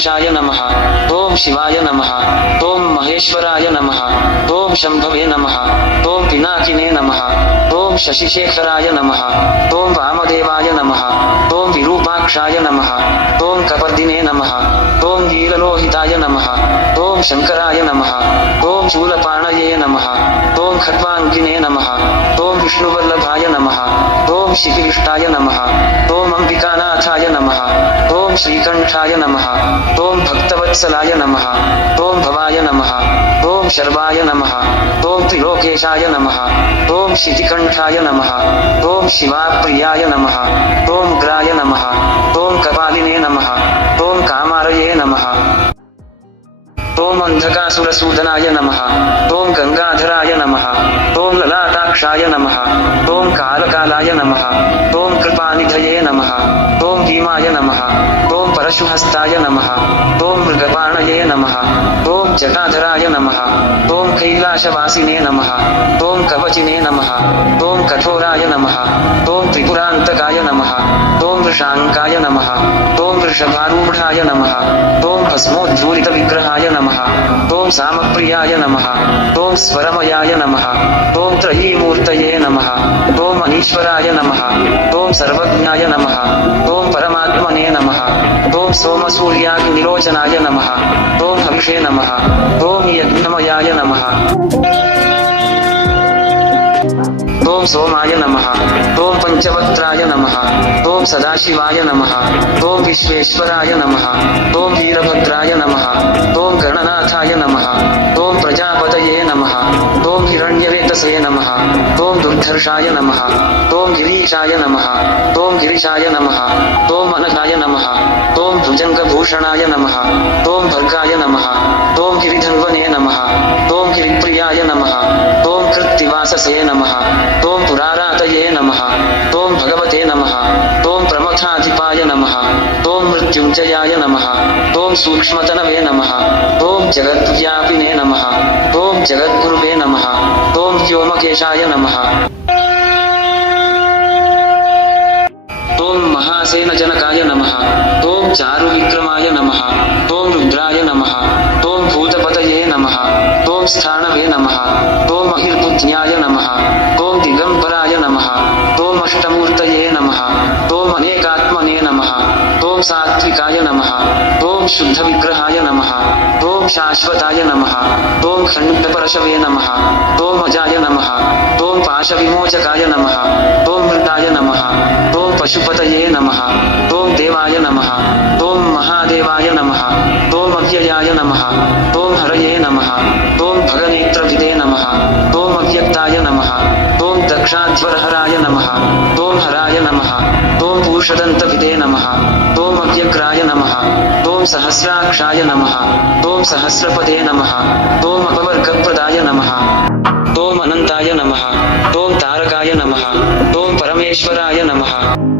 महेशाय नमः। ओम शिवाय नमः। ओम महेश्वराय नमः। ओम शंभवे नमः। ओम पिनाकिने नमः। ओम शशिशेखराय नमः। ओम वामदेवाय नमः। ओम विरूपाक्षाय नमः। ओम कपर्दिने नमः। ओम नीललोहिताय नमः। ओम शंकराय नमः। ओम शूलपाणये नमः। ओम खट्वांगिने नमः। ओम विष्णुवल्लभाय नमः। ओम शिखिविष्टाय नमः। ओम अंबिकानाथाय नमः। ओम श्रीकंठाय नमः। ओम भक्तवत्सलाय नमः। ओम भवाय नमः। ओम शर्वाय नमः। ओम त्रिलोकेशाय नमः। ओम शितिकंठाय नमः। ओम शिवाप्रियाय नमः। ओम उग्राय नमः। ओम कपालिने नमः। ओम कामारये नमः। ओम अंधकासुरसूदनाय नमः। ओम गंगाधराय नमः। ओम ललाटाक्षाय नमः। ओम कालकालाय नमः। ओम कृपानिधये नमः। ओम भीमाय नमः। ओम परशुहस्ताय नमः। ओम मृगपाणये नमः। ओम जटाधराय नमः। ओम कैलासवासिने नमः। ओम कवचिने नमः। ओम कठोराय नमः। ओम त्रिपुरान्तकाय नमः। ओम वृषांकाय नमः। ओम वृषभारूढाय नमः। ओम भस्मोद्धूलितविग्रहाय नमः। ओम सामप्रियाय नमः। ओम स्वरमयाय नमः। ओम त्रयीमूर्तये नमः। ओम अनीश्वराय नमः। ओम सर्वज्ञाय नमः। ओम परमात्मने नमः। ओम सोमसूर्याग्निलोचनाय नमः। ओम हविषे नमः। ओम यज्ञमयाय नमः। ओम सोमाय नमः। ओम पंचवक्त्राय नमः। ओम सदाशिवाय नमः। ओम विश्वेश्वराय नमः। ओम वीरभद्राय नमः। ओम गणनाथाय नमः। ओम प्रजापतये नमः। ओम हिरण्यवेतसे नमः। ओम दुर्धर्षाय नमः। ओम गिरीशाय नमः। ओम गिरिशाय नमः। ओम अनघाय नमः। ओम भुजंगभूषणाय नमः। ओम भर्गाय नमः। ओम गिरिधन्वने नमः। ओम गिरिप्रियाय नमः। ओम कृत्तिवाससे नमः। ओम पुरारातये नमः। ओम भगवते नमः। ओम प्रमथाधिपाय नमः। ओम मृत्युंजयाय नमः। ओम सूक्ष्मतनवे नमः। ओम जगद्व्यापिने नमः। ओम जगद्गुरुवे नमः। ओम व्योमकेशाय नमः। ओम महासेनजनकाय नमः। ओम चारुविक्रमाय नमः। ओम रुद्राय नमः। ओम भूतपतये नमः। ओम स्थाणवे नमः। ओम अहिर्बुद्ध्याय नमः। ओम दिगंबराय नमः। ओम अष्टमूर्तये नमः। ओम अनेकात्मने नमः। ओम सात्विकाय नमः। ओम शुद्धविग्रहाय नमः। ओम शाश्वताय नमः। ओम खण्डपरशवे नमः। ओम अजाय नमः। ओम पाशविमोचकाय नमः। ओम मृताय नमः। ओम पशुपतये नमः। ओम देवाय नमः। ओम महादेवाय नमः। ओम अव्ययाय नमः। ओम हरये नमः। ओम भगनेत्रभिदे नमः। ओम अव्यक्ताय नमः। ओम दक्षाध्वरहराय नमः। ओम हराय नमः। ओम पूषदन्तभिदे नमः। ओम अव्यग्राय नमः। ओम सहस्राक्षाय नमः। ओम सहस्रपदे नमः। ओम अपवर्गप्रदाय नमः। ओम अनंताय नमः। ओम तारकाय नमः। ओम परमेश्वराय नमः।